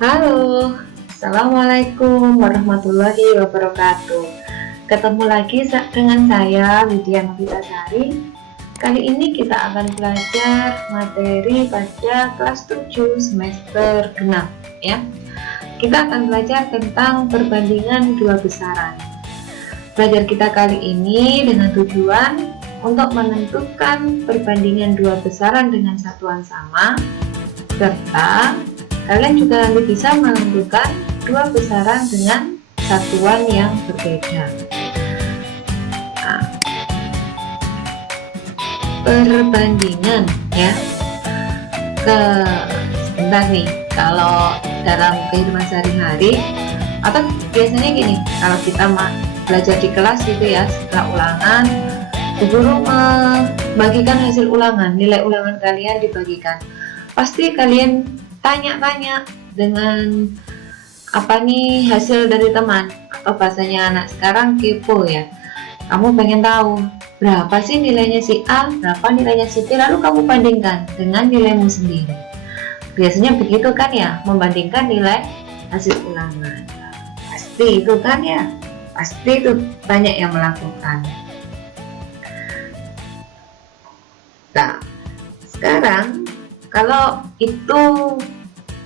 Halo, Assalamualaikum warahmatullahi wabarakatuh. Ketemu lagi dengan saya Widya Novitasari. Kali ini kita akan belajar materi pada kelas 7 semester genap ya. Kita akan belajar tentang perbandingan dua besaran. Belajar kita kali ini dengan tujuan untuk menentukan perbandingan dua besaran dengan satuan sama, serta kalian juga nanti bisa menentukan dua besaran dengan satuan yang berbeda. Nah, perbandingan ya. Sebentar nih, kalau dalam kehidupan sehari-hari atau biasanya gini, kalau kita belajar di kelas gitu ya, setelah ulangan, guru membagikan hasil ulangan, nilai ulangan kalian dibagikan. Pasti kalian tanya-tanya dengan apa nih hasil dari teman, atau bahasanya anak sekarang kepo ya. Kamu pengen tahu berapa sih nilainya si A, berapa nilainya si B, lalu kamu bandingkan dengan nilaimu sendiri. Biasanya begitu kan ya, membandingkan nilai hasil ulangan. Pasti itu kan ya, pasti itu banyak yang melakukan. Nah, sekarang kalau itu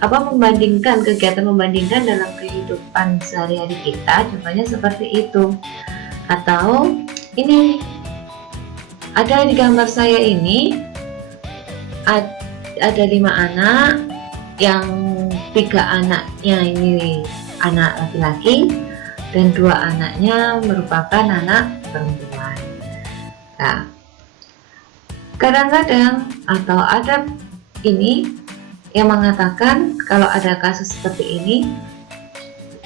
kegiatan membandingkan dalam kehidupan sehari-hari kita, contohnya seperti itu. Atau ini ada di gambar saya ini ada 5 anak, yang 3 anaknya ini anak laki-laki dan 2 anaknya merupakan anak perempuan. Nah, kadang-kadang atau ada ini yang mengatakan kalau ada kasus seperti ini,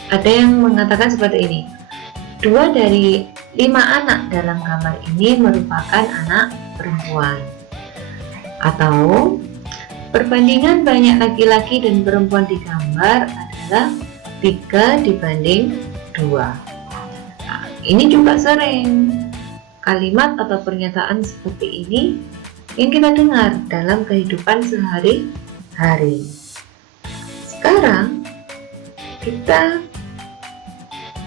ada yang mengatakan seperti ini: 2 dari 5 anak dalam gambar ini merupakan anak perempuan. Atau perbandingan banyak laki-laki dan perempuan di gambar adalah 3 dibanding 2. Nah, ini juga sering kalimat atau pernyataan seperti ini yang kita dengar dalam kehidupan sehari-hari. Sekarang kita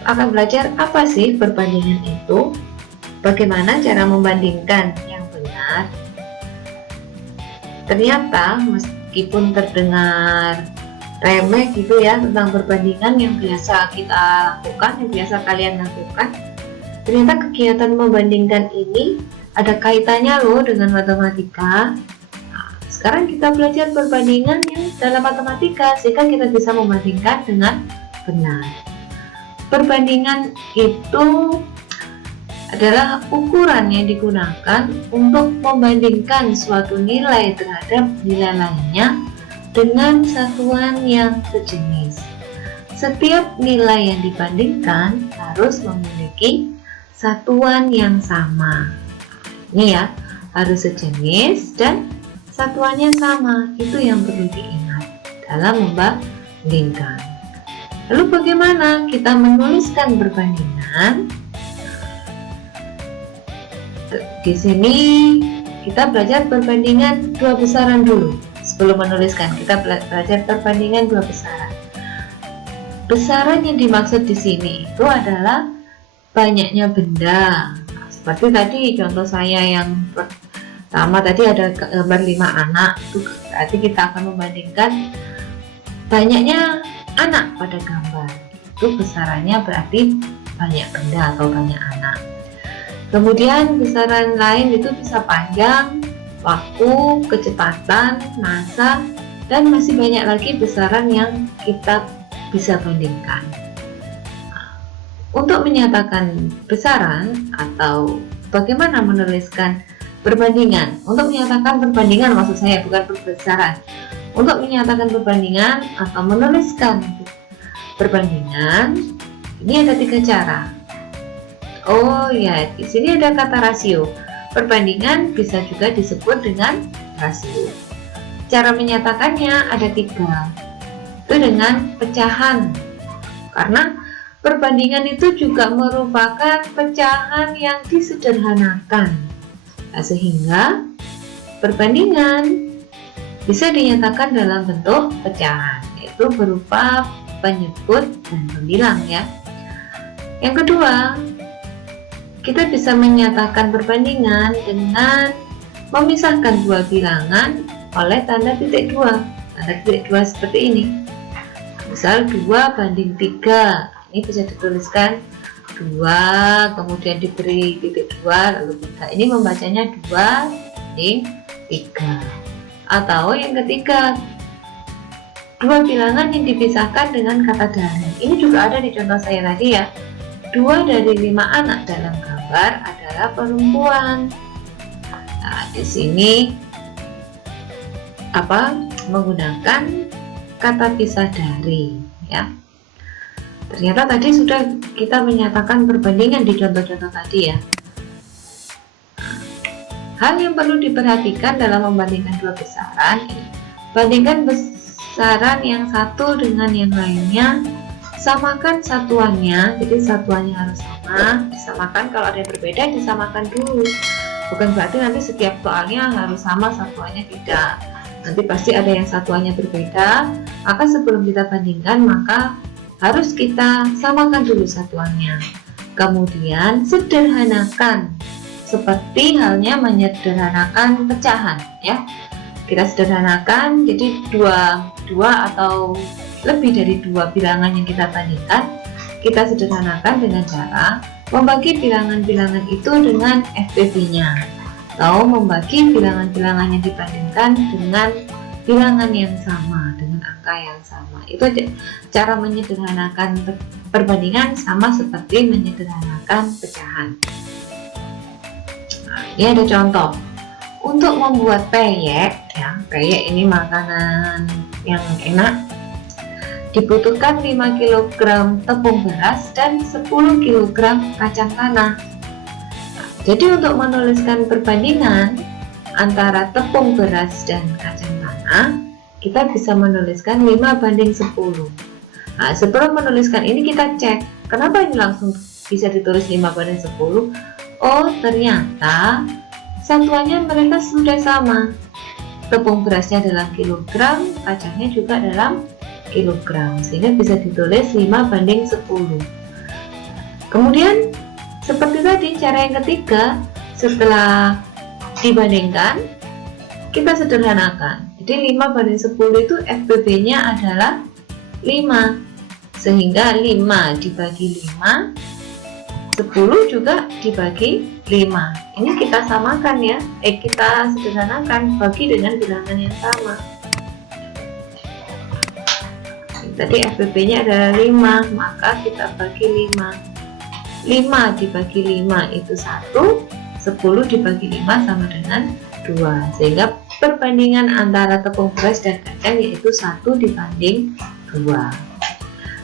akan belajar apa sih perbandingan itu, bagaimana cara membandingkan yang benar. Ternyata meskipun terdengar remeh gitu ya tentang perbandingan yang biasa kita lakukan, yang biasa kalian lakukan, ternyata kegiatan membandingkan ini ada kaitannya loh dengan matematika. Nah, sekarang kita belajar perbandingan yang dalam matematika sehingga kita bisa membandingkan dengan benar. Perbandingan itu adalah ukuran yang digunakan untuk membandingkan suatu nilai terhadap nilai lainnya dengan satuan yang sejenis. Setiap nilai yang dibandingkan harus memiliki satuan yang sama. Ini ya, harus sejenis dan satuannya sama. Itu yang perlu diingat dalam membandingkan. Lalu bagaimana kita menuliskan perbandingan? Di sini kita belajar perbandingan dua besaran dulu. Sebelum menuliskan, kita belajar perbandingan dua besaran. Besaran yang dimaksud di sini itu adalah banyaknya benda. Seperti tadi contoh saya yang pertama tadi ada gambar 5 anak, itu berarti kita akan membandingkan banyaknya anak pada gambar. Itu besarannya berarti banyak benda atau banyak anak. Kemudian besaran lain itu bisa panjang, waktu, kecepatan, massa, dan masih banyak lagi besaran yang kita bisa bandingkan. Untuk menyatakan besaran atau bagaimana menuliskan perbandingan, untuk menyatakan perbandingan maksud saya bukan perbesaran. Untuk menyatakan perbandingan atau menuliskan perbandingan, ini ada 3 cara. Oh ya, di sini ada kata rasio. Perbandingan bisa juga disebut dengan rasio. Cara menyatakannya ada 3. Itu dengan pecahan. Karena perbandingan itu juga merupakan pecahan yang disederhanakan. Nah, sehingga perbandingan bisa dinyatakan dalam bentuk pecahan, yaitu yaitu berupa penyebut dan pembilang ya. Yang kedua, kita bisa menyatakan perbandingan dengan memisahkan dua bilangan oleh tanda titik dua. Tanda titik dua seperti ini. Misal 2:3. Ini bisa dituliskan 2, kemudian diberi titik 2 lalu 3. Ini membacanya 2:3. Atau yang ketiga, dua bilangan yang dipisahkan dengan kata dari. Ini juga ada di contoh saya tadi ya. 2 dari 5 anak dalam gambar adalah perempuan. Nah, di sini menggunakan kata pisah dari ya. Ternyata tadi sudah kita menyatakan perbandingan di contoh-contoh tadi ya. Hal yang perlu diperhatikan dalam membandingkan dua besaran, bandingkan besaran yang satu dengan yang lainnya, samakan satuannya, jadi satuannya harus sama, disamakan. Kalau ada yang berbeda disamakan dulu, bukan berarti nanti setiap soalnya harus sama satuannya, tidak. Nanti pasti ada yang satuannya berbeda, maka sebelum kita bandingkan maka harus kita samakan dulu satuannya. Kemudian sederhanakan, seperti halnya menyederhanakan pecahan ya. Kita sederhanakan, jadi dua atau lebih dari dua bilangan yang kita bandingkan, kita sederhanakan dengan cara membagi bilangan-bilangan itu dengan FPB-nya, atau membagi bilangan-bilangan yang dibandingkan dengan bilangan yang sama, dengan angka yang sama. Itu cara menyederhanakan perbandingan, sama seperti menyederhanakan pecahan. Nah, ini ada contoh untuk membuat peyek ya. Peyek ini makanan yang enak. Dibutuhkan 5 kg tepung beras dan 10 kg kacang tanah. Nah, jadi untuk menuliskan perbandingan antara tepung beras dan kacang tanah, kita bisa menuliskan 5:10. Nah, sebelum menuliskan ini kita cek, kenapa ini langsung bisa ditulis 5:10? Oh, ternyata satuannya mereka sudah sama. Tepung berasnya dalam kilogram, kacangnya juga dalam kilogram, sehingga bisa ditulis 5:10. Kemudian seperti tadi cara yang ketiga, setelah dibandingkan kita sederhanakan. Jadi 5:10 itu FPB-nya adalah 5, sehingga 5 dibagi 5, 10 juga dibagi 5. Ini kita samakan ya, kita sederhanakan, bagi dengan bilangan yang sama. Tadi FPB-nya adalah 5, maka kita bagi 5. 5 dibagi 5 itu 1, 10 dibagi 5 sama dengan 2. Sehingga perbandingan antara tepung beras dan kacang yaitu 1:2.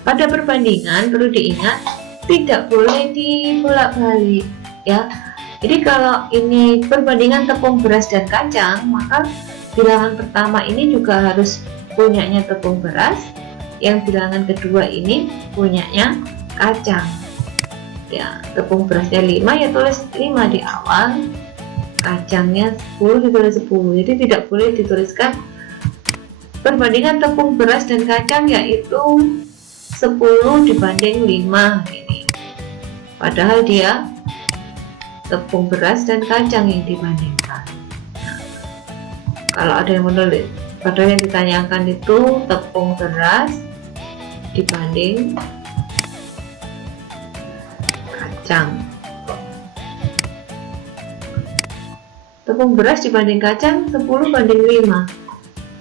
Pada perbandingan perlu diingat, tidak boleh dibolak-balik ya. Jadi kalau ini perbandingan tepung beras dan kacang, maka bilangan pertama ini juga harus punyanya tepung beras, yang bilangan kedua ini punyanya kacang ya. Tepung berasnya 5 ya tulis 5 di awal, kacangnya 10 ditulis 10. Jadi tidak boleh dituliskan perbandingan tepung beras dan kacang yaitu 10 dibanding 5 ini, padahal dia tepung beras dan kacang yang dibandingkan. Kalau ada yang menulis, padahal yang ditanyakan itu tepung beras dibanding kacang. Tepung beras dibanding kacang 10:5.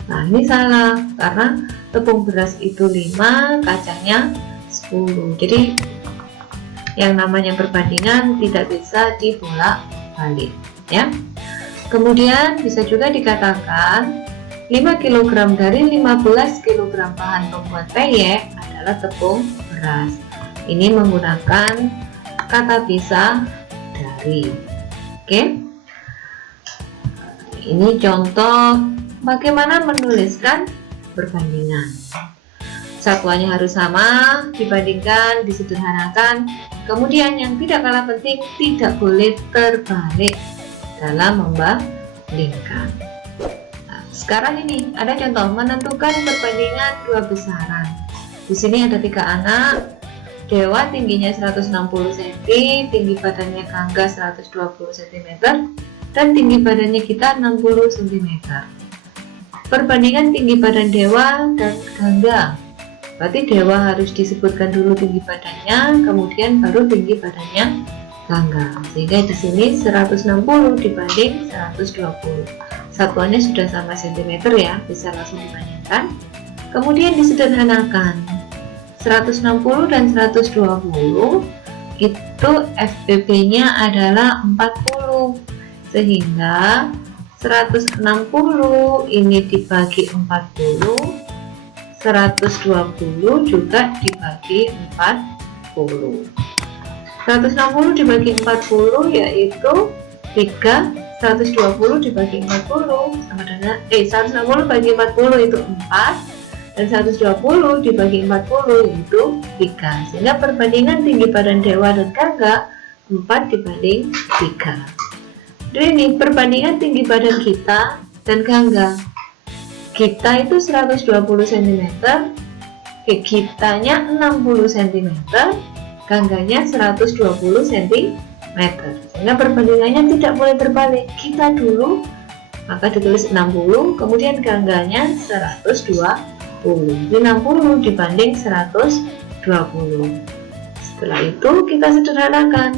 Nah, ini salah karena tepung beras itu 5, kacangnya 10. Jadi yang namanya perbandingan tidak bisa dibolak-balik ya. Kemudian bisa juga dikatakan 5 kg dari 15 kg bahan pembuat peyek adalah tepung beras. Ini menggunakan kata pisah dari. Oke. Ini contoh bagaimana menuliskan perbandingan. Satuannya harus sama, dibandingkan, disederhanakan. Kemudian yang tidak kalah penting, tidak boleh terbalik dalam membandingkan. Sekarang ini ada contoh menentukan perbandingan dua besaran. Di sini ada 3 anak. Dewa tingginya 160 cm, tinggi badannya Gangga 120 cm, dan tinggi badannya kita 60 cm. Perbandingan tinggi badan Dewa dan Gangga. Berarti Dewa harus disebutkan dulu tinggi badannya, kemudian baru tinggi badannya Gangga. Sehingga di sini 160 dibanding 120. Satuannya sudah sama cm ya, bisa langsung dibandingkan. Kemudian disederhanakan. 160 dan 120 itu FBB-nya adalah 40, sehingga 160 ini dibagi 40, 120 juga dibagi 40. 160 dibagi 40 yaitu 3, 120 dibagi 40 sama dengan 160 bagi 40 itu 4, dan 120 dibagi 40 yaitu 3, sehingga perbandingan tinggi badan Dewa dan Gangga 4 dibanding 3. Jadi ini perbandingan tinggi badan kita dan Gangga. Kita itu 120 cm, kitanya 60 cm, Gangganya 120 cm, sehingga perbandingannya tidak boleh terbalik. Kita dulu maka ditulis 60, kemudian Gangganya 120. 60 dibanding 120. Setelah itu kita sederhanakan.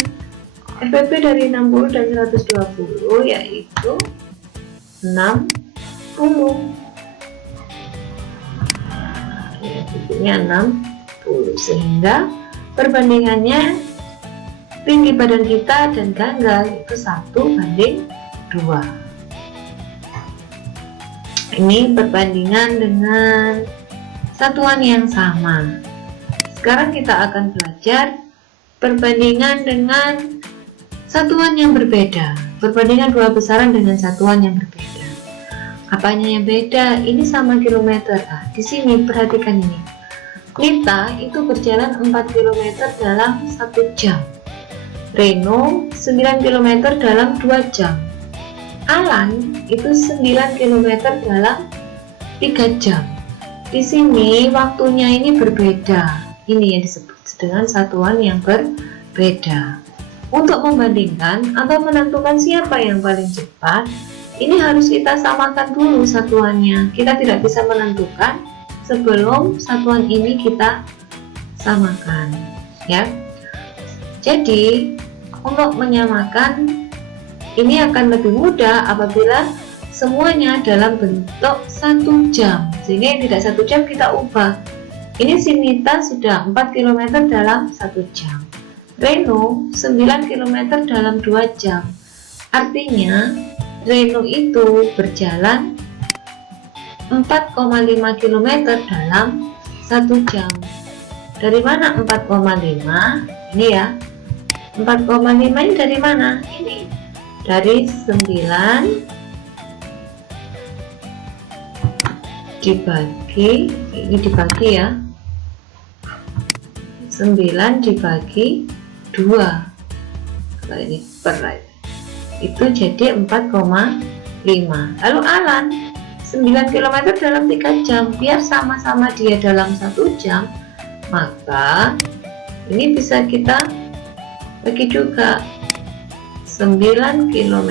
FBB dari 60 dan 120 yaitu 60. Titiknya 60, sehingga perbandingannya tinggi badan kita dan Gangga itu 1:2. Ini perbandingan dengan satuan yang sama. Sekarang kita akan belajar perbandingan dengan satuan yang berbeda. Perbandingan dua besaran dengan satuan yang berbeda. Apanya yang beda? Ini sama kilometer. Di sini perhatikan ini. Nita itu berjalan 4 km dalam 1 jam. Reno 9 km dalam 2 jam. Alan itu 9 km dalam 3 jam. Di sini waktunya ini berbeda. Ini yang disebut dengan satuan yang berbeda. Untuk membandingkan atau menentukan siapa yang paling cepat, ini harus kita samakan dulu satuannya. Kita tidak bisa menentukan sebelum satuan ini kita samakan, ya. Jadi untuk menyamakan ini akan lebih mudah apabila semuanya dalam bentuk 1 jam, sehingga yang tidak 1 jam kita ubah. Ini si Nita sudah 4 km dalam 1 jam, Reno 9 km dalam 2 jam. Artinya Reno itu berjalan 4,5 km dalam 1 jam. Dari mana 4,5? Ini ya, 4,5 ini dari mana? Ini dari 9 dibagi, ini dibagi ya, 9 dibagi 2, kalau ini per, itu jadi 4,5. Lalu Alan 9 km dalam 3 jam, biar sama-sama dia dalam 1 jam, maka ini bisa kita bagi juga. 9 km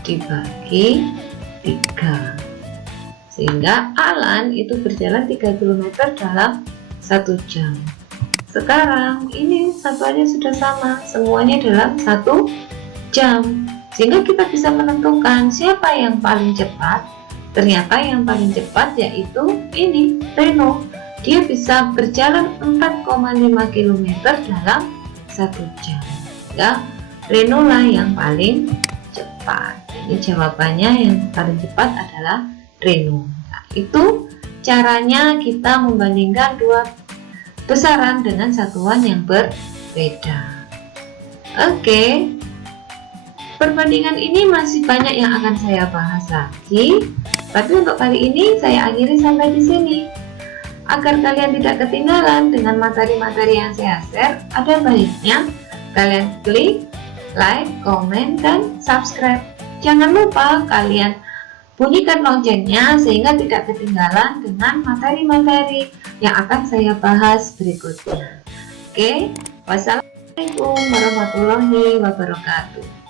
dibagi 3, sehingga Alan itu berjalan 3 km dalam 1 jam. Sekarang ini satuannya sudah sama, semuanya dalam 1 jam, sehingga kita bisa menentukan siapa yang paling cepat. Ternyata yang paling cepat yaitu ini, Reno. Dia bisa berjalan 4,5 km dalam 1 jam. Ya, Reno lah yang paling cepat. Jadi jawabannya yang paling cepat adalah Reno. Nah, itu caranya kita membandingkan dua besaran dengan satuan yang berbeda. Oke, perbandingan ini masih banyak yang akan saya bahas lagi, tapi untuk kali ini saya akhiri sampai di sini. Agar kalian tidak ketinggalan dengan materi-materi yang saya share, ada baiknya kalian klik like, komen, dan subscribe. Jangan lupa kalian bunyikan loncengnya sehingga tidak ketinggalan dengan materi-materi yang akan saya bahas berikutnya. Oke, wassalamualaikum warahmatullahi wabarakatuh.